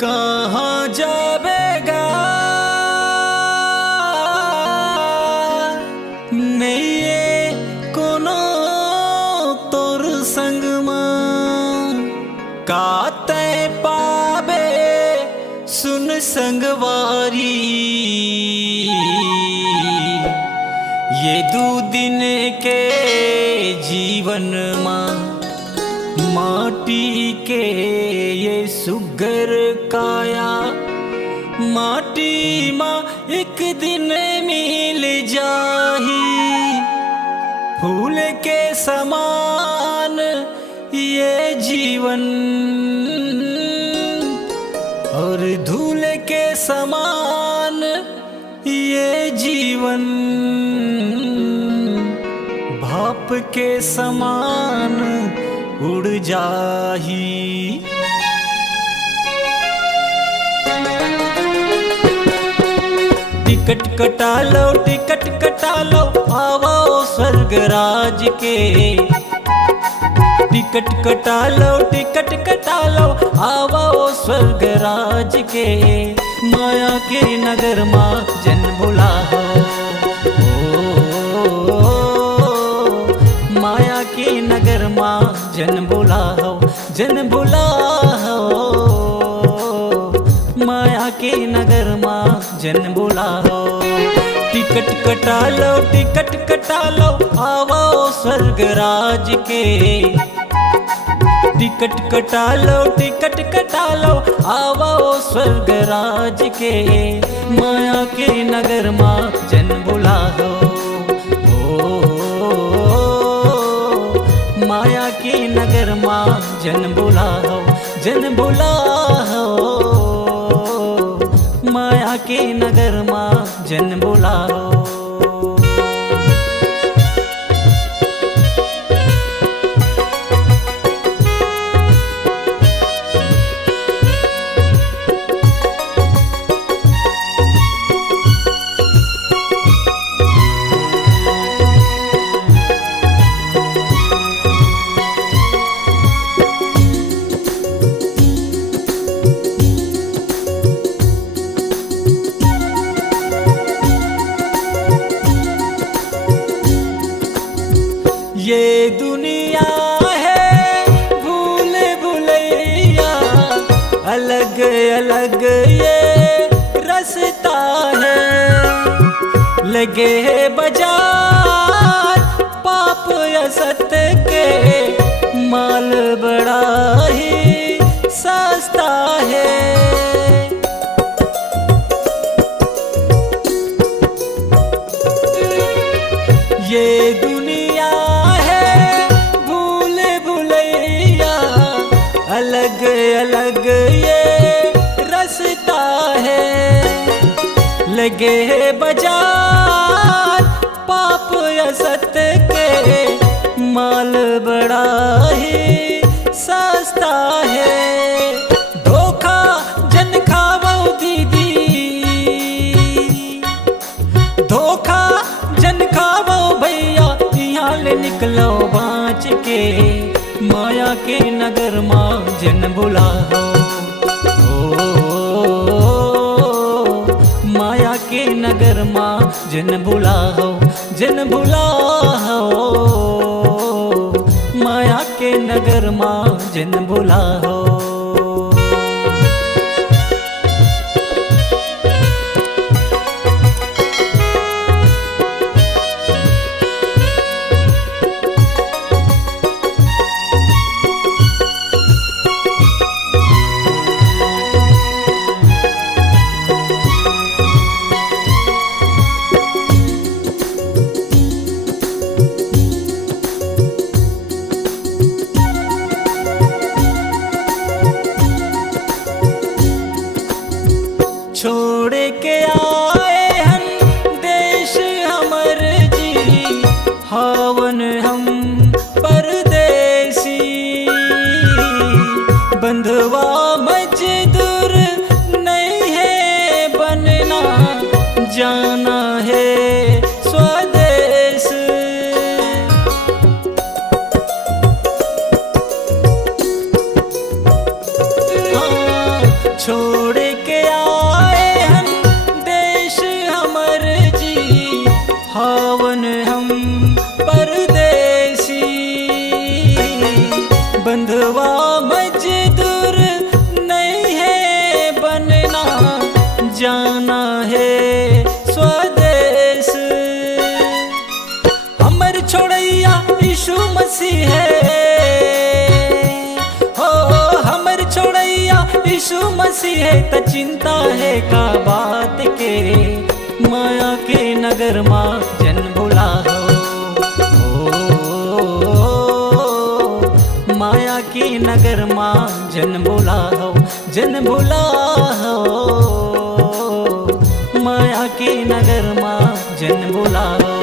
कहाँ जावेगा नैये कोनो तोर संग काते पाबे सुन संगवारी ये दू दिन के जीवन माटी के ये सुगर काया माटी माँ एक दिन मिल जाही फूल के समान ये जीवन और धूल के समान ये जीवन भाप के समान उड़ जाही। टिकट कटा लो आवो स्वर्गराज के टिकट कटा लो आवो स्वर्गराज के माया के नगर माँ जन बुलाओ माया के नगर माँ जन बुलाओ माया के नगर माँ जन बुलाओ। टिकट कटा लो आवो स्वर्गराज के टिकट कटा लो आवो स्वर्गराज के माया के नगर माँ जन बुलाओ माया के नगर माँ जन बुलाओ माया के नगर माँ जन बुलाओ। ये दुनिया है भूल भुलैया अलग अलग ये रास्ता है लगे है बाजार पाप असत के माल बड़ा ही सस्ता है। ये दुनिया अलग अलग ये रास्ता है लगे है बाजार पाप असत के माल बड़ा ही सस्ता है। धोखा जन खावो दीदी धोखा जन खावो भैया यहाँ ले निकलो बाँच के माया के नगर माँ जन बुलाओ माया के नगर माँ जन बुलाओ माया के नगर माँ जन बुलाओ। छोड़ के आए हम देश हमर जी, हावन हम परदेसी। बंधुआ मजदूर नहीं है बनना, जाना है स्वदेश। हमर छोड़ैया यीशु मसीह है, हो हमर छोड़ैया यीशु मसीह है। त चिंता है का बात के, माया के नगर माँ जन भुला हो। माया के नगर माँ जन भुला हो, जन भुला हो। माया के नगर माँ जन भुला हो।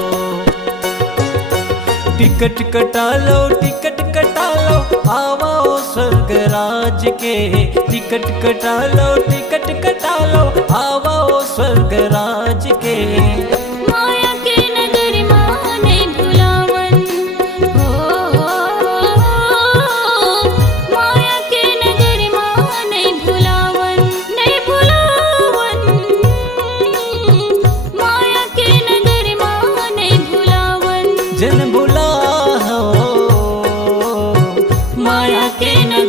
टिकट कटा लो, टिकट कटा लो, आओ स्वर्ग राज के। टिकट कटा लो, टिकट कटा लो, आओ स्वर्ग राज के। माया के नगर माँ नहीं भुलावन, माया के नगर माँ नहीं भुलावन, नहीं भुलावन। माया के नगर माँ नहीं भुलावन, जन भुला हो। माया के नगर